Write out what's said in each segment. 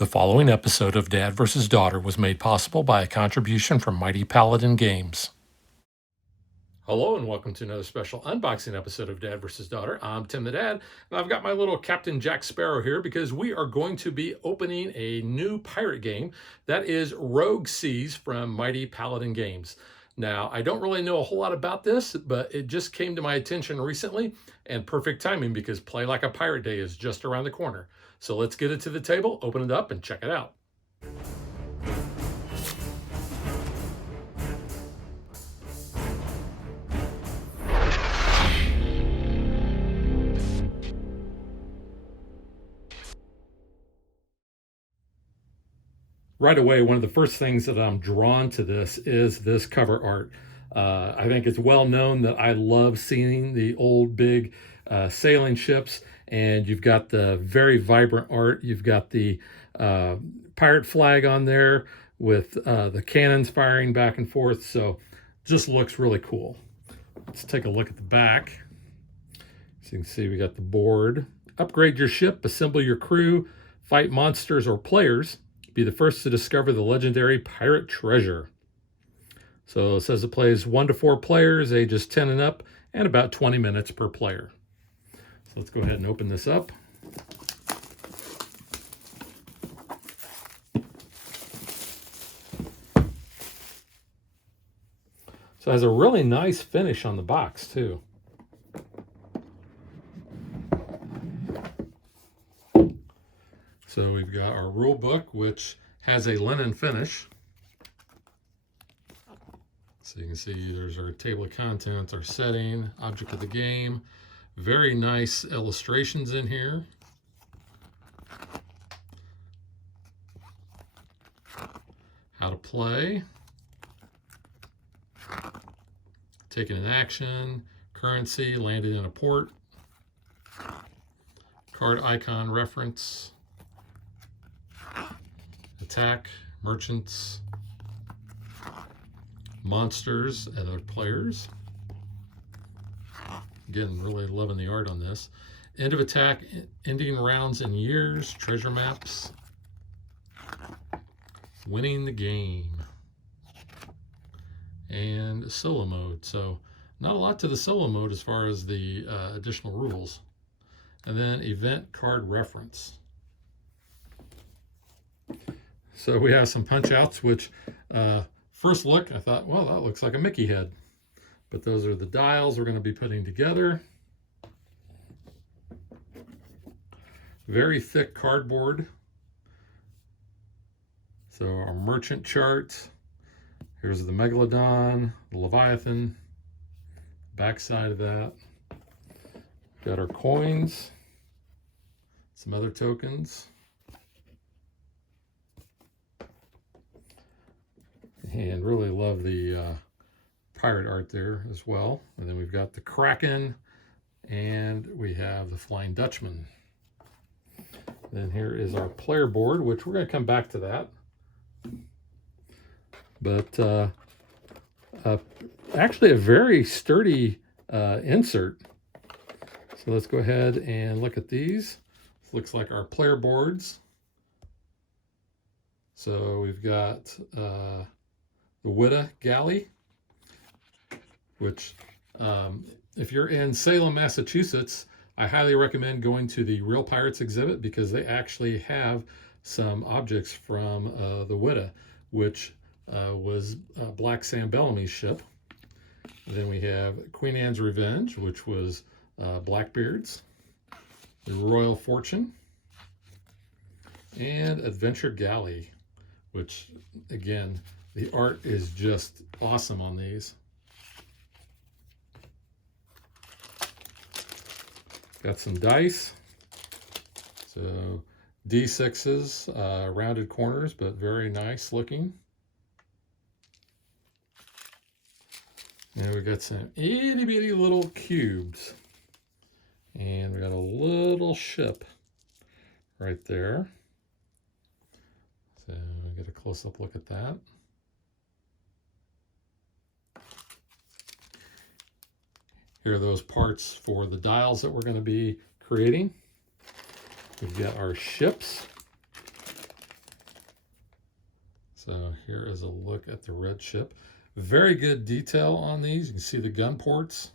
The following episode of Dad vs. Daughter was made possible by a contribution from Mighty Paladin Games. Hello and welcome to another special unboxing episode of Dad vs. Daughter. I'm Tim the Dad, and I've got my little Captain Jack Sparrow here because we are going to be opening a new pirate game that is Rogue Seas from Mighty Paladin Games. Now, I don't really know a whole lot about this, but it just came to my attention recently, and perfect timing because Play Like a Pirate Day is just around the corner. So let's get it to the table, open it up, and check it out. Right away, one of the first things that I'm drawn to this is this cover art. I think it's well known that I love seeing the old big sailing ships, and you've got the very vibrant art. You've got the pirate flag on there with the cannons firing back and forth, so just looks really cool. Let's take a look at the back. So you can see we got the board. Upgrade your ship, assemble your crew, fight monsters or players. Be the first to discover the legendary pirate treasure. So it says it plays 1 to 4 players, ages 10 and up, and about 20 minutes per player. So let's go ahead and open this up. So it has a really nice finish on the box too. So we've got our rule book, which has a linen finish. So you can see there's our table of contents, our setting, object of the game. Very nice illustrations in here. How to play. Taking an action, currency, landed in a port. Card icon reference. Attack, merchants, monsters, and other players. Again, really loving the art on this. End of attack, ending rounds in years, treasure maps, winning the game, and solo mode. So not a lot to the solo mode as far as the additional rules. And then event card reference. So we have some punch outs, which first look, I thought, well, that looks like a Mickey head. But those are the dials we're going to be putting together. Very thick cardboard. So our merchant chart. Here's the Megalodon, the Leviathan, backside of that. Got our coins, some other tokens. And really love the pirate art there as well. And then we've got the Kraken, and we have the Flying Dutchman. Then here is our player board, which we're going to come back to that. But actually a very sturdy insert. So let's go ahead and look at these. This looks like our player boards. So we've got the Whydah Galley, which if you're in Salem, Massachusetts, I highly recommend going to the Real Pirates exhibit because they actually have some objects from the Whydah, which was Black Sam Bellamy's ship. Then we have Queen Anne's Revenge, which was Blackbeard's, the Royal Fortune, and Adventure Galley, which, again, the art is just awesome on these. Got some dice. So D6s, rounded corners, but very nice looking. And we got some itty bitty little cubes. And we got a little ship right there. So we get a close-up look at that. Here are those parts for the dials that we're going to be creating. We've got our ships. So here is a look at the red ship. Very good detail on these. You can see the gun ports.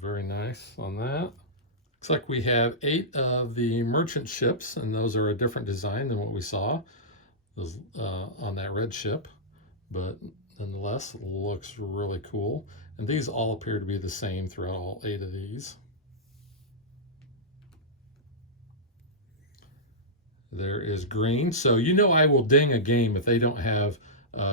Very nice on that. Looks like we have 8 of the merchant ships, and those are a different design than what we saw on that red ship, but nonetheless looks really cool. And these all appear to be the same throughout all 8 of these. There is green. So you know I will ding a game if they don't have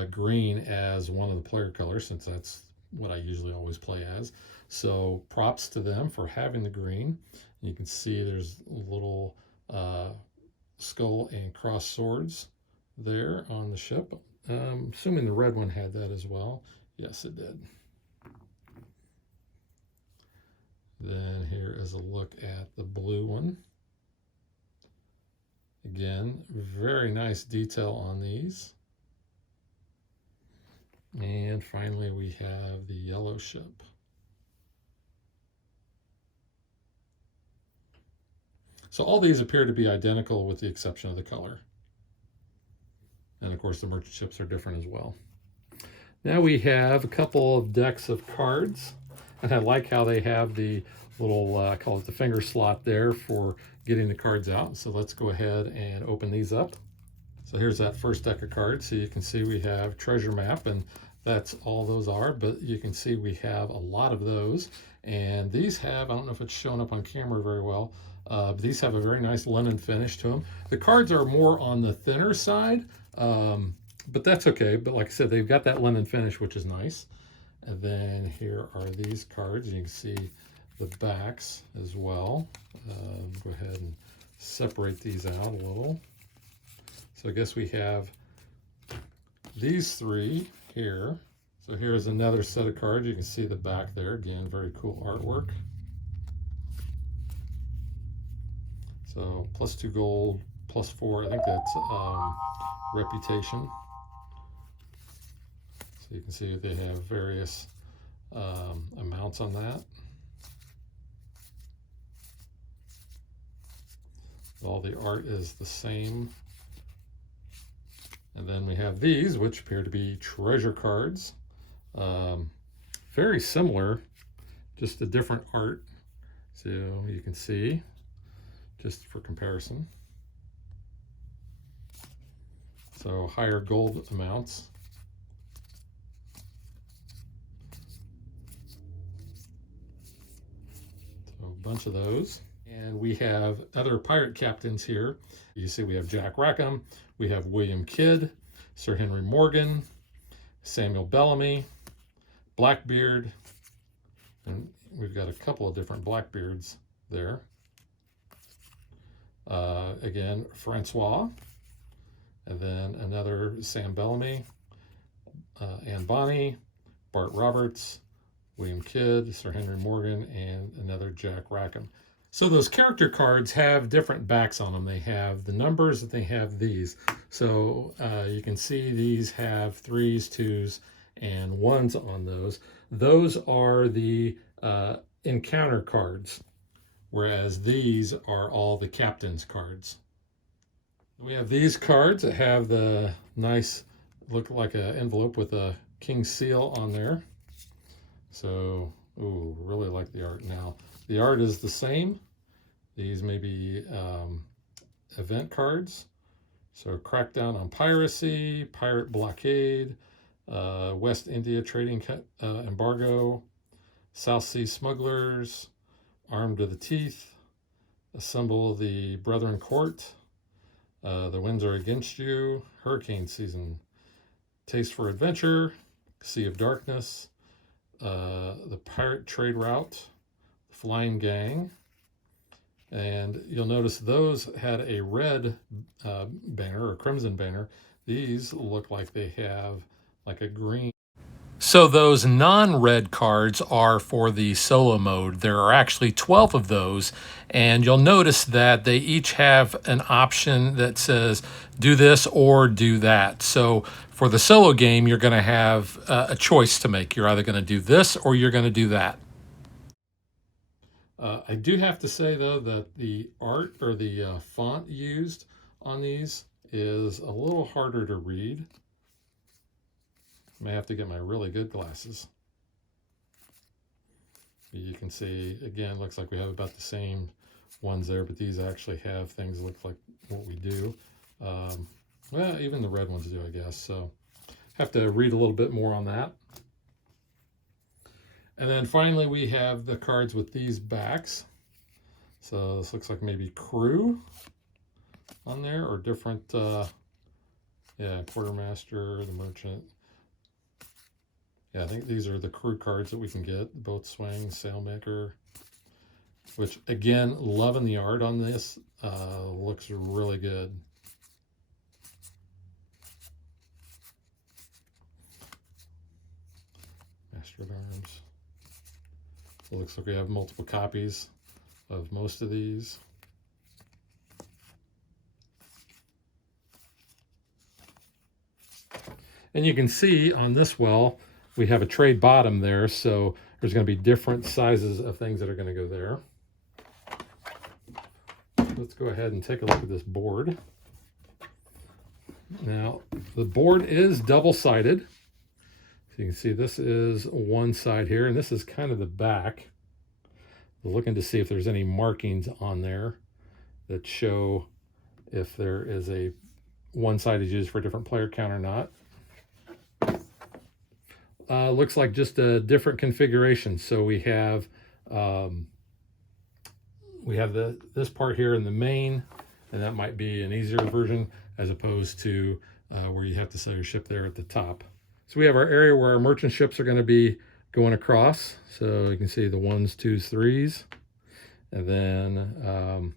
green as one of the player colors, since that's what I usually always play as. So props to them for having the green. You can see there's little skull and cross swords there on the ship. Assuming the red one had that as well. Yes, it did. Then here is a look at the blue one. Again, very nice detail on these. And finally, we have the yellow ship. So all these appear to be identical with the exception of the color. And of course, the merchant ships are different as well. Now we have a couple of decks of cards. And I like how they have the little, I call it the finger slot there for getting the cards out. So let's go ahead and open these up. So here's that first deck of cards. So you can see we have treasure map, and that's all those are, but you can see we have a lot of those. And these have, I don't know if it's showing up on camera very well, but these have a very nice linen finish to them. The cards are more on the thinner side, but that's okay. But like I said, they've got that linen finish, which is nice. And then here are these cards. You can see the backs as well. Go ahead and separate these out a little. So I guess we have these 3 here. So here's another set of cards. You can see the back there. Again, very cool artwork. So +2 gold, +4. I think that's reputation. So you can see they have various amounts on that. All the art is the same. And then we have these, which appear to be treasure cards. Very similar, just a different art. So you can see, just for comparison. So higher gold amounts. So a bunch of those. And we have other pirate captains here. You see we have Jack Rackham, we have William Kidd, Sir Henry Morgan, Samuel Bellamy, Blackbeard, and we've got a couple of different Blackbeards there. Again, Francois, and then another Sam Bellamy, Anne Bonny, Bart Roberts, William Kidd, Sir Henry Morgan, and another Jack Rackham. So those character cards have different backs on them. They have the numbers, and they have these. So you can see these have 3s, 2s, and 1s on those. Those are the encounter cards, whereas these are all the captain's cards. We have these cards that have the nice, look like an envelope with a king's seal on there. So, ooh, really like the art. Now, the art is the same. These may be event cards. So Crackdown on Piracy, Pirate Blockade, West India Trading Embargo, South Sea Smugglers, Armed to the Teeth, Assemble the Brethren Court, The Winds Are Against You, Hurricane Season, Taste for Adventure, Sea of Darkness, the Pirate Trade Route, Flying Gang, and you'll notice those had a red banner or crimson banner. These look like they have like a green. So those non-red cards are for the solo mode. There are actually 12 of those, and you'll notice that they each have an option that says do this or do that. So for the solo game, you're going to have a choice to make. You're either going to do this or you're going to do that. I do have to say though that the art or the font used on these is a little harder to read. May have to get my really good glasses. You can see, again, looks like we have about the same ones there, but these actually have things that look like what we do. Well, even the red ones do, I guess. So have to read a little bit more on that. And then finally we have the cards with these backs. So this looks like maybe crew on there, or different, yeah, quartermaster, the merchant. Yeah, I think these are the crew cards that we can get. Boat swing, sailmaker, which again, loving the art on this. Looks really good. Master at Arms. So it looks like we have multiple copies of most of these. And you can see on this well, we have a trade bottom there, so there's going to be different sizes of things that are going to go there. Let's go ahead and take a look at this board. Now, the board is double-sided. So you can see this is one side here, and this is kind of the back. We're looking to see if there's any markings on there that show if there is a one side is used for a different player count or not. Looks like just a different configuration. So we have this part here in the main, and that might be an easier version as opposed to where you have to set your ship there at the top. So we have our area where our merchant ships are going to be going across. So you can see the 1s, 2s, 3s, and then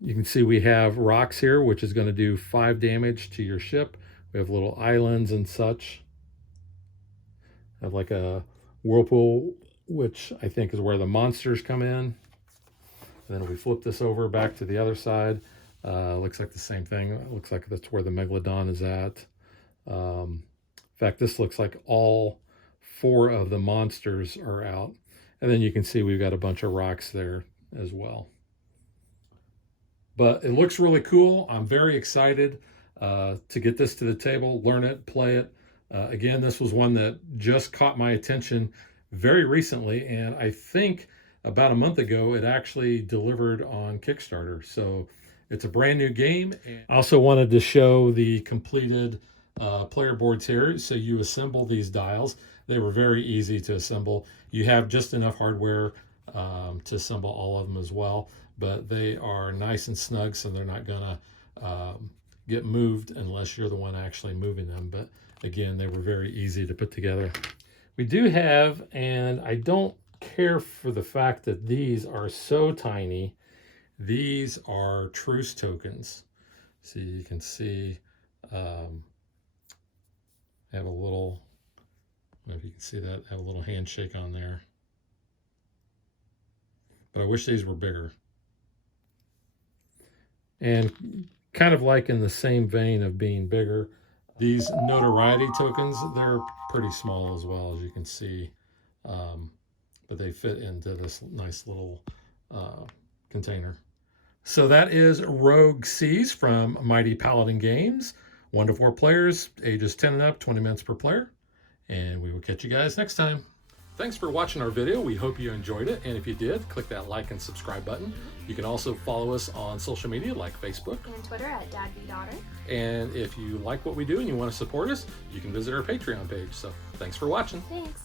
you can see we have rocks here, which is going to do 5 damage to your ship. We have little islands and such. Have like a whirlpool, which I think is where the monsters come in. And then if we flip this over back to the other side, looks like the same thing. It looks like that's where the MacLeod is at. In fact, this looks like all 4 of the monsters are out. And then you can see we've got a bunch of rocks there as well. But it looks really cool. I'm very excited to get this to the table, learn it, play it. Again, this was one that just caught my attention very recently, and I think about a month ago it actually delivered on Kickstarter. So it's a brand new game. I also wanted to show the completed player boards here. So you assemble these dials. They were very easy to assemble. You have just enough hardware to assemble all of them as well, but they are nice and snug, so they're not gonna get moved unless you're the one actually moving them. But again, they were very easy to put together. We do have, and I don't care for the fact that these are so tiny, these are truce tokens. So you can see, I have a little, I don't know if you can see that, I have a little handshake on there. But I wish these were bigger. And kind of like in the same vein of being bigger, these notoriety tokens, they're pretty small as well, as you can see, but they fit into this nice little container. So that is Rogue Seas from Mighty Paladin Games. 1 to 4 players, ages 10 and up, 20 minutes per player. And we will catch you guys next time. Thanks for watching our video. We hope you enjoyed it. And if you did, click that like and subscribe button. You can also follow us on social media like Facebook and Twitter at DadBeDaughter. And if you like what we do and you want to support us, you can visit our Patreon page. So thanks for watching. Thanks.